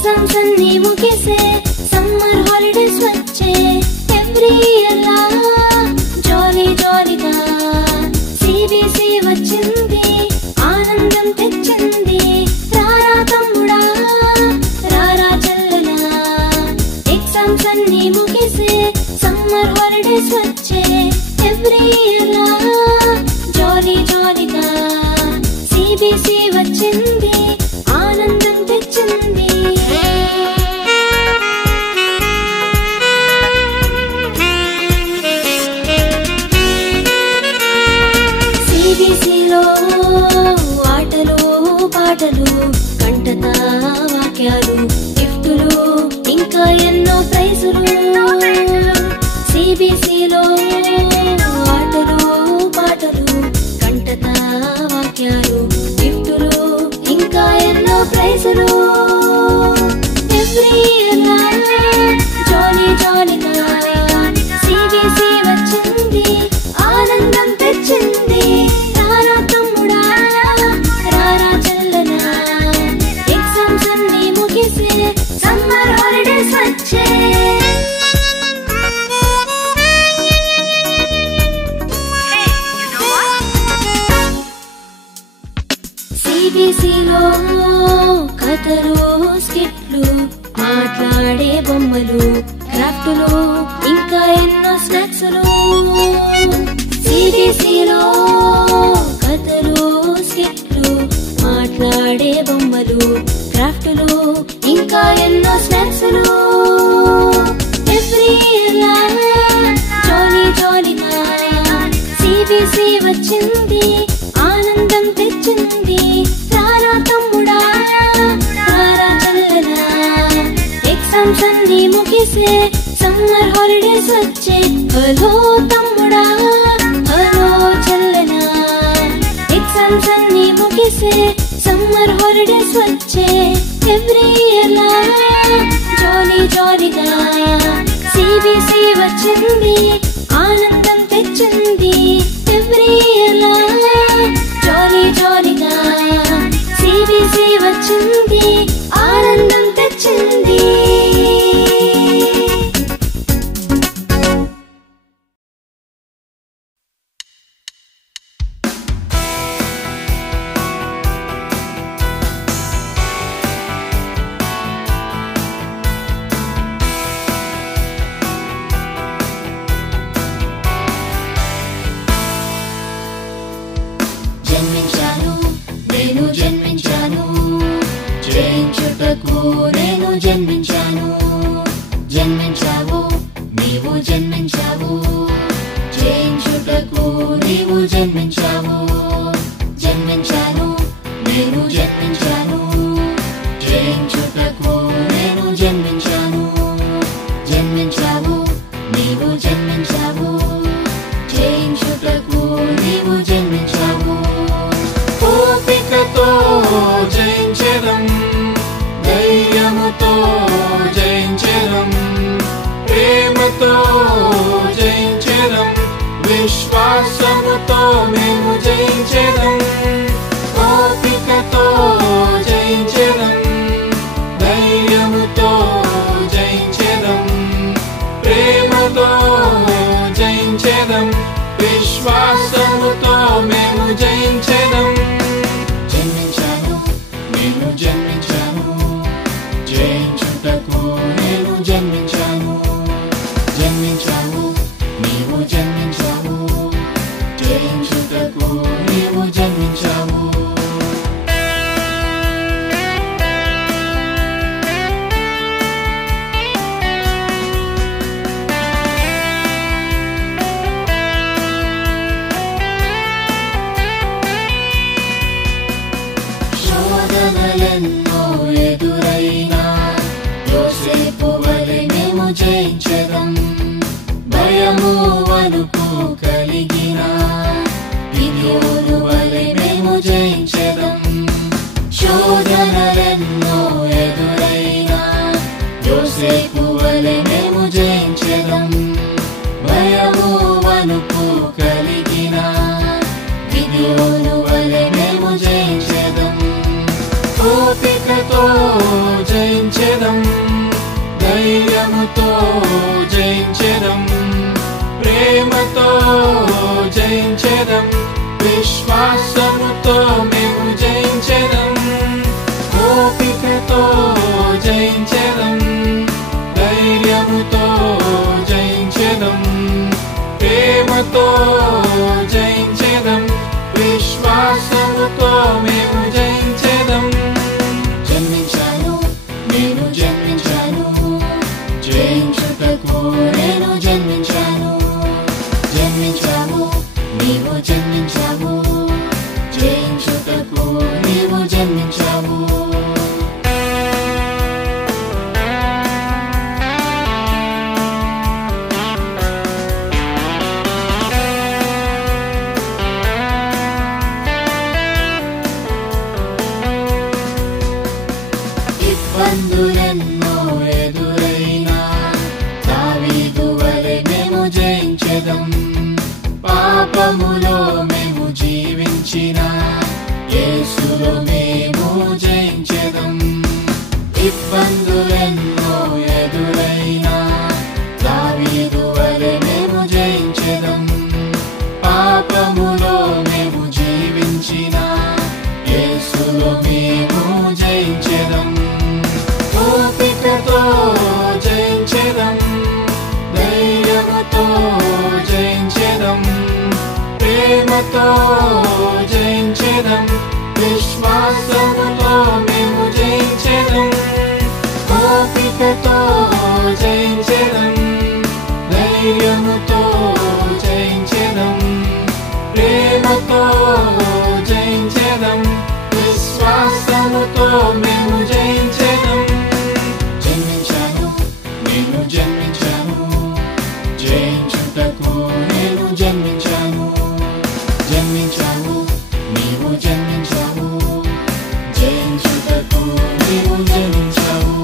Exams అన్ని ముగిసే summer holidays వచ్చే ఎవ్రీ ఇయర్ లా జాలీ జాలీగా సిబిసి వచ్చింది ఆనందం తెచ్చింది రారా తమ్ముడా రారా చెల్లెలా ఎగ్జామ్స్ అన్ని ముగిసే సమ్మర్ హాలిడేస్ వచ్చే ఎవ్రీ ఇయర్ లా జాలీ జాలీగా సిబిసి వచ్చింది ఆనందం తెచ్చింది సిబిసిలో ఆటలు పాటలు కంటతా వాక్యాలు గిఫ్టులు ఇంకా ఎన్నో ప్రైజులు సిబిసిలో ఆటలు పాటలు కంటతా వాక్యాలు గిఫ్టులు ఇంకా ఎన్నో ప్రైజులు ఎవ్రీ ఇయర్ లా జాలీ జాలీగా సిబిసి వచ్చింది ఆనందం తెచ్చింది రారా తమ్ముడా రారా చెల్లెలా ఎగ్జామ్స్ అన్ని ముగిసే సమ్మర్ హాలిడేస్ వచ్చే సిబిసిలో కథలు స్కిట్లు మాట్లాడే బొమ్మలు క్రాఫ్టులు ఇంకా ఎన్నో స్నాక్సులు సిబిసిలో కథలు స్కిట్లు మాట్లాడే బొమ్మలు క్రాఫ్టులు ఇంకా ఎన్నో స్నాక్సులు ఎవ్రీ ఇయర్ లా జాలీ జాలీగా సిబిసి వచ్చింది ఆనందం తెచ్చింది రారా తమ్ముడా రారా చెల్లెలా ఎగ్జామ్స్ అన్ని ముగిసే సమ్మర్ హాలిడేస్ వచ్చే హలో తమ్ముడా హలో చెల్లెలా ఎగ్జామ్స్ అన్ని ముగిసే సమ్మర్ హాలిడేస్ వచ్చే ఎవ్రీ ఇయర్ లా జాలీ జాలీగా సిబిసి వచ్చింది ఆనందం తెచ్చింది ఎవ్రీ ఇయర్ లా జాలీ జాలీగా సిబిసి వచ్చింది ఆనందం తెచ్చింది జన్మించాను నేను జన్మించాను జయించుటకు నేను జన్మించాను జన్మించావు నీవు జన్మించావు జయించుటకు నీవు జన్మించావు జన్మించాను నేను జన్మించాను జయించుటకు నేను జన్మించాను జన్మించావు నీవు జన్మించావు జయించుటకు నీవు జన్మించావు ఓపికతో జయించెదం ధైర్యముతో జయించెదం ప్రేమతో జయించెదం విశ్వాసముతో మేము జయించెదం ఓపికతో జయించెదం ధైర్యముతో జయించెదం ప్రేమతో జయించెదం విశ్వాసముతో మేము జయించెదం జన్మించాను నేను జన్మించాను జయించుటకు నేను జన్మించాను జన్మించావు నీవు జన్మించావు జయించుటకు నీవు జన్మించావు జయించెదం, ధైర్యముతో జయించెదం, ప్రేమతో జయించెదం, విశ్వాసముతో మేము జయించెదం, ఓపికతో జయించెదం, ధైర్యముతో జయించెదం, ప్రేమతో జయించెదం, విశ్వాసముతో మేము జయించెదం. జన్మించాను, నేను జన్మించాను, జయించుటకు నేను జన్మించాను. జన్మించావు, నీవు జన్మించావు, జయించుటకు నీవు జన్మించావు. ఇబ్బందులెన్నో ఎదురైనా దావీదు వలె మేము జయించెదం, పాపములో మేము జీవించిన యేసులో మేము జయించెదం. ఇబ్బందులెన్నో ఎదురైనా దావీదు వలె మేము జయించెదం, పాపములో మేము జీవించిన యేసులో మేము జయించెదం, ఓపికతో జయించెదం, ధైర్యముతో జయించెదం, ప్రేమతో జయించెదం, విశ్వాసముతో మేము జయించెదం, ఓపికతో జయించెదం, ధైర్యముతో జయించెదం, ప్రేమతో జయించెదం, విశ్వాసముతో మేము జయించెదం. జన్మించాను, నేను జన్మించాను, జయించుటకు నేను జన్మించాను. జన్మించావు, నీవు జన్మించావు, జయించుటకు నీవు జన్మించావు.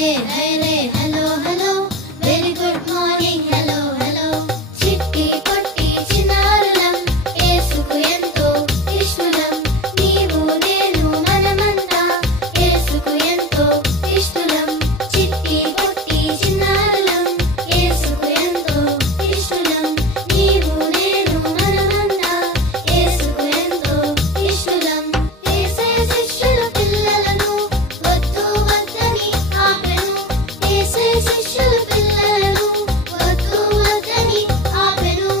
హైరే హైరే hello hello very good morning hello hello చిట్టి పొట్టి చిన్నారులం యేసుకు ఎంతో ఇష్టలం నీవు నేను మనమంతా యేసుకు ఎంతో ఇష్టలం చిట్టి పొట్టి చిన్నారులం యేసుకు ఎంతో ఇష్టలం నీవు నేను మనమంతా యేసుకు ఎంతో ఇష్టలం యేసయ్య శిష్యుల పిల్లలను వద్దు వద్దని ఆపెను యేసయ్య శిష్యుల పిల్లలను వద్దు వద్దని ఆపెను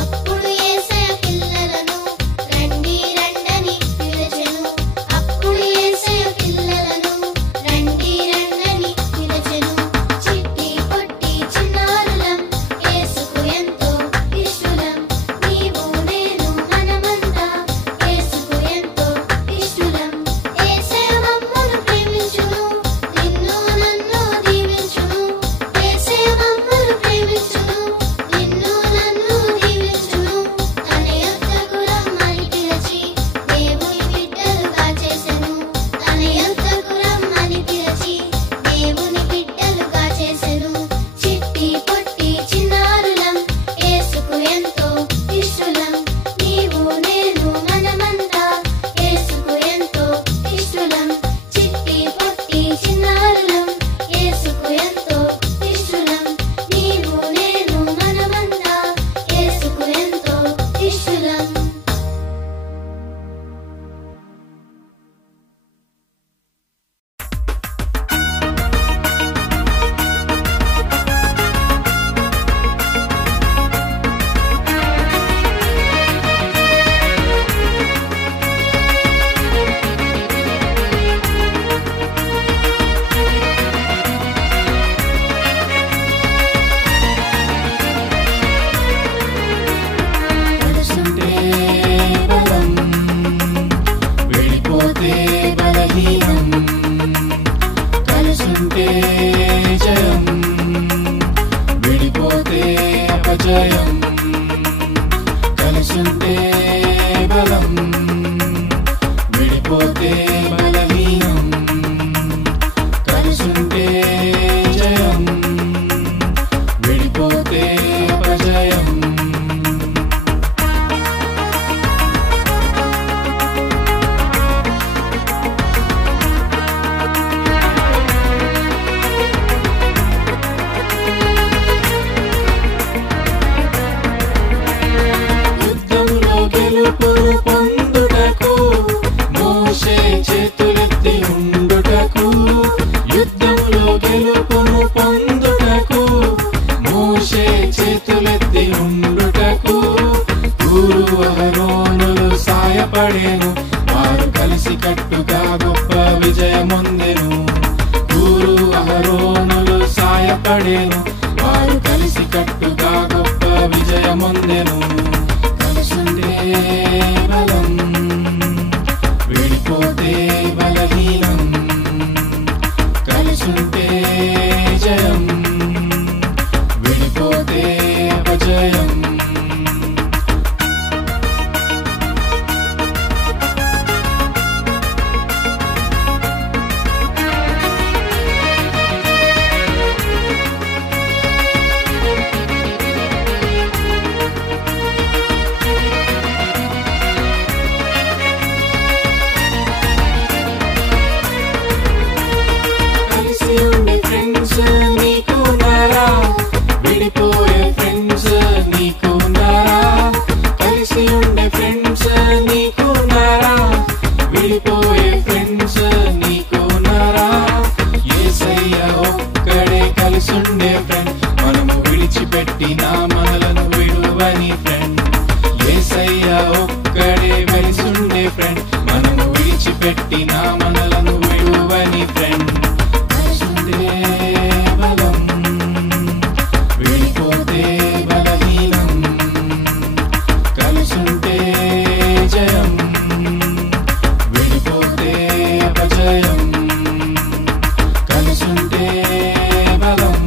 అప్పుడు యేసయ్య పిల్లలను రండి రండని పిలిచెను అప్పుడు యేసయ్య పిల్లలను రండి రండని పిలిచెను చిట్టి పొట్టి చిన్నారులం యేసుకు ఎంతో ఇష్టలం నీవు నేను మనమంతా యేసుకు ఎంతో ఇష్టలం యేసయ్య మమ్మును ప్రేమించును నిన్ను నన్ను దీవించును యేసయ్య మమ్మును ప్రేమించును నిన్ను నన్ను దీవించును తన యొద్దకు రమ్మని పిలిచి దేవుని బిడ్డలుగా చేసెను తన యొద్దకు రమ్మని పిలిచి దేవుని బిడ్డలుగా చేసెను చిట్టి పొట్టి చిన్నారులం యేసుకు ఎంతో ఇష్టలం నీవు నేను మనమంతా యేసుకు ఎంతో ఇష్టలం చిట్టి పొట్టి చిన్నారులం యేసుకు ఎంతో ఇష్టలం నీవు నేను మనమంతా యేసుకు ఎంతో ఇష్టలం కలుసుంటే బలం విడిపోతే బలహీనం కలుసుంటే జయం విడిపోతే అపజయం కలుసుంటే బలం విడిపోతే బలహీనం కలుసుంటే జయం విడిపోతే అపజయం యుద్ధంలో గెలుపును పొందుటకు మోషే చేతులెత్తి ఉండుటకు యుద్ధంలో గెలుపును పొందుటకు మోషే చేతులెత్తి ఉండుటకు ఊరు అహరోనులు సాయపడేను వారు కలిసి కట్టుగా గొప్ప విజయమొందెను ఊరు అహరోనులు సాయపడేను వారు కలిసి కట్టుగా గొప్ప విజయమొందెను కలుసుంటే బలం విడిపోతే బలహీనం కలుసుంటే జయం విడిపోతే అపజయం కలిసి ఉండే ఫ్రెండ్స్ నీకున్నారా విడిపోయే ఫ్రెండ్స్ నీకున్నారా కలిసి ఉండే ఫ్రెండ్స్ నీకున్నారా విడిపోయే ఫ్రెండ్స్ నీకున్నారా యేసయ్య ఒక్కడే కలిసుండే ఫ్రెండ్ మనము విడిచిపెట్టిన మనలను విడువని ఫ్రెండ్ యేసయ్య ఒక్కడే కలిసుండే ఫ్రెండ్ మనము విడిచిపెట్టిన మనలను విడువని ఫ్రెండ్ కలుసుంటే బలం విడిపోతే బలహీనం కలుసుంటే జయం విడిపోతే అపజయం కలుసుంటే బలం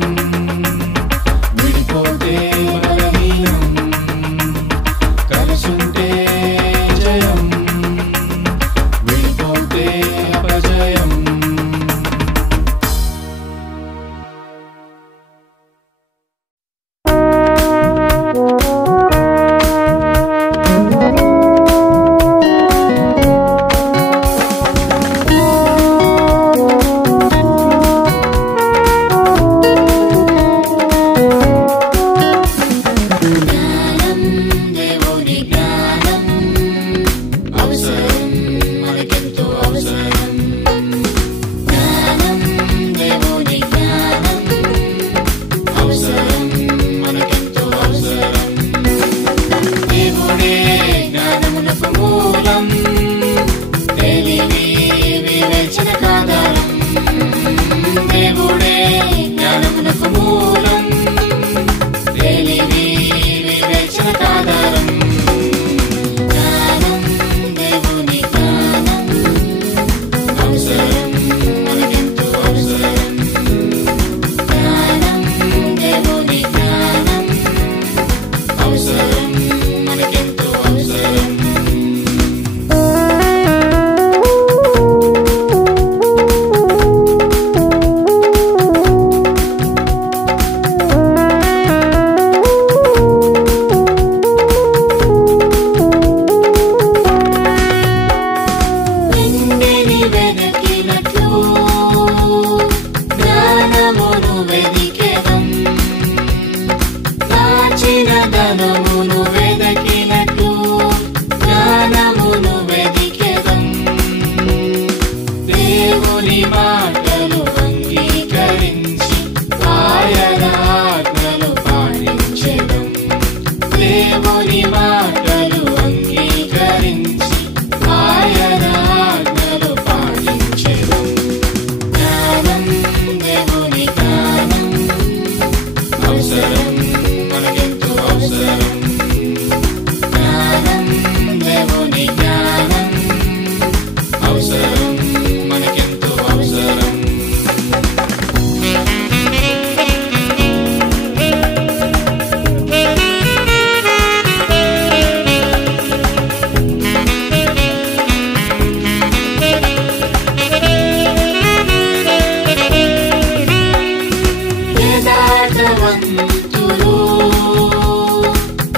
ధనవంతులు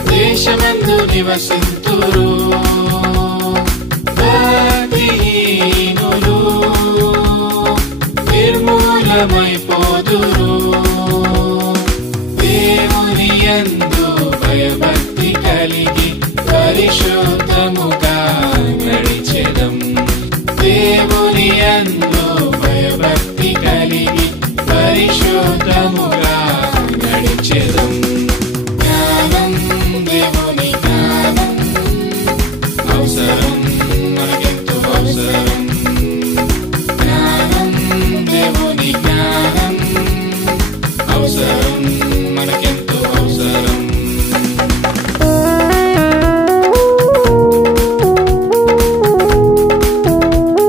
దేశమందు నివసింతురు, భక్తిహీనులు నిర్మూలమైపోదురు. దేవుని యందు భయభక్తి కలిగి పరిశుద్ధముగా నడిచెదం. దేవుని యందు భయభక్తి కలిగి పరిశుద్ధముగా నడిచెదం. జ్ఞానం, దేవుని జ్ఞానం అవసరం, మనకెంతో అవసరం. జ్ఞానం, దేవుని జ్ఞానం అవసరం, మనకెంతో అవసరం.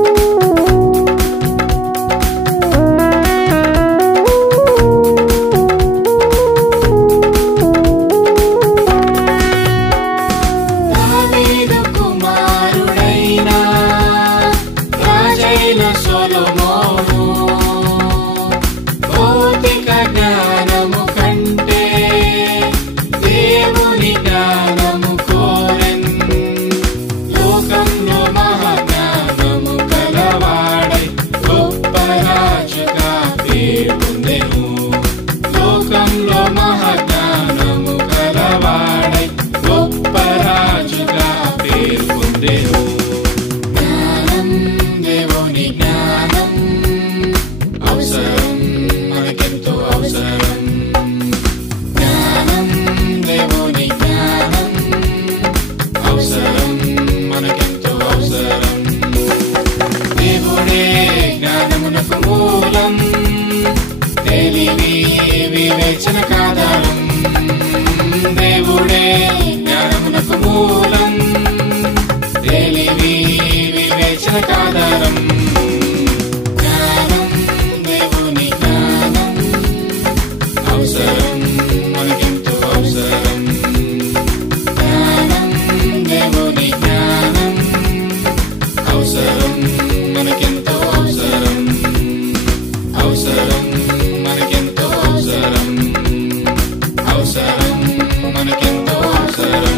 దేవుడే జ్ఞానమునకు మూలం, తెలివి వివేచనకు ఆధారం. జ్ఞానం, దేవుని జ్ఞానం అవసరం, మనకెంతో అవసరం. జ్ఞానం, దేవుని జ్ఞానం అవసరం, మనకెంతో అవసరం. అవసరం, మనకెంతో అవసరం. అవసరం, మనకెంతో అవసరం.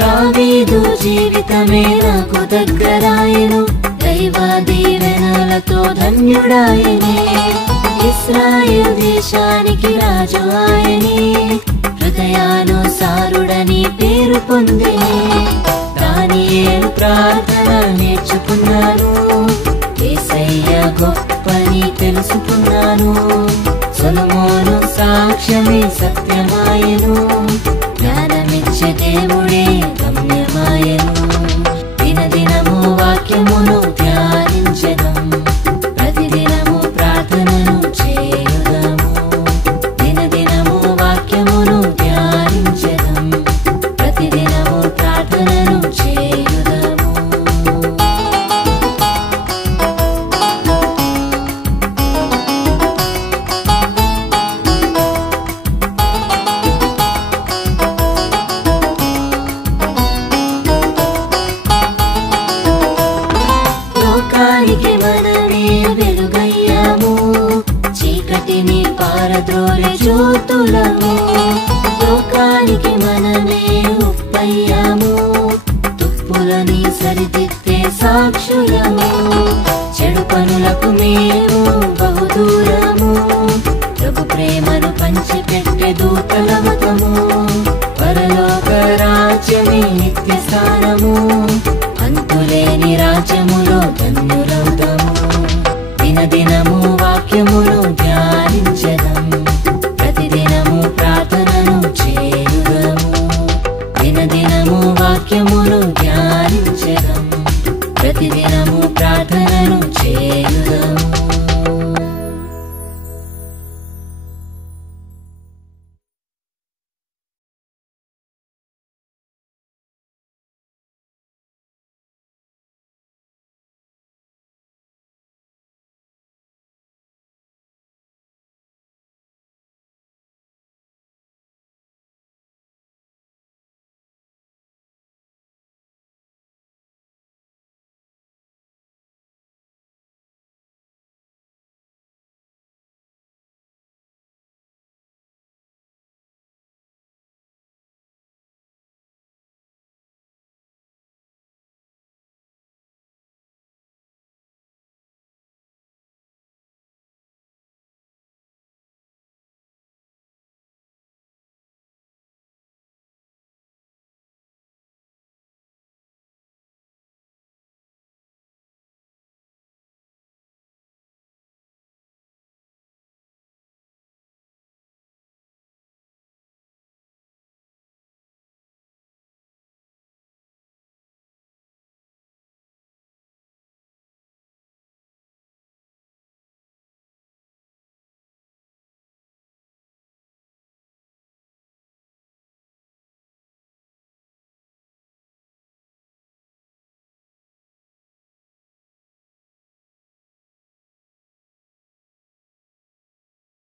దావీదు జీవితమే నాకు దగ్గరాయను, దైవ దీవెనలతో ధన్యుడాయనే. ఇశ్రాయేల్ దేశానికి రాజు ఆయనే, హృదయానుసారుడని పేరు పొందినే. దానియేలు ప్రార్థన నేర్చుకున్నాను, యేసయ్య గొప్పని తెలుసుకున్నాను. సొలొమోను సాక్ష్యమే సత్యమాయను, జ్ఞానమిచ్చే దేవుడే గమ్యమాయను. దినదినము వాక్యమును ధ్యానించెదం, ప్రతిదినము ప్రార్థనను చేయుదము. దినదినము వాక్యమును ధ్యానించెదం, ప్రతిదినము ప్రార్థనను చేయుదము. పారద్రోలే జ్యోతులము, లోకానికి మనమే ఉప్పయ్యాము, తుప్పులని సరిదిద్దే సాక్షులము, చెడు పనులకు మేము బహుదూరము, ప్రభు ప్రేమను పంచిపెట్టే దూతలమతము, పరలోక రాజ్యమే నిత్య స్థానము, అంతులేని రాజ్యములో ధన్యులవుతాము. దినదినము వాక్యమును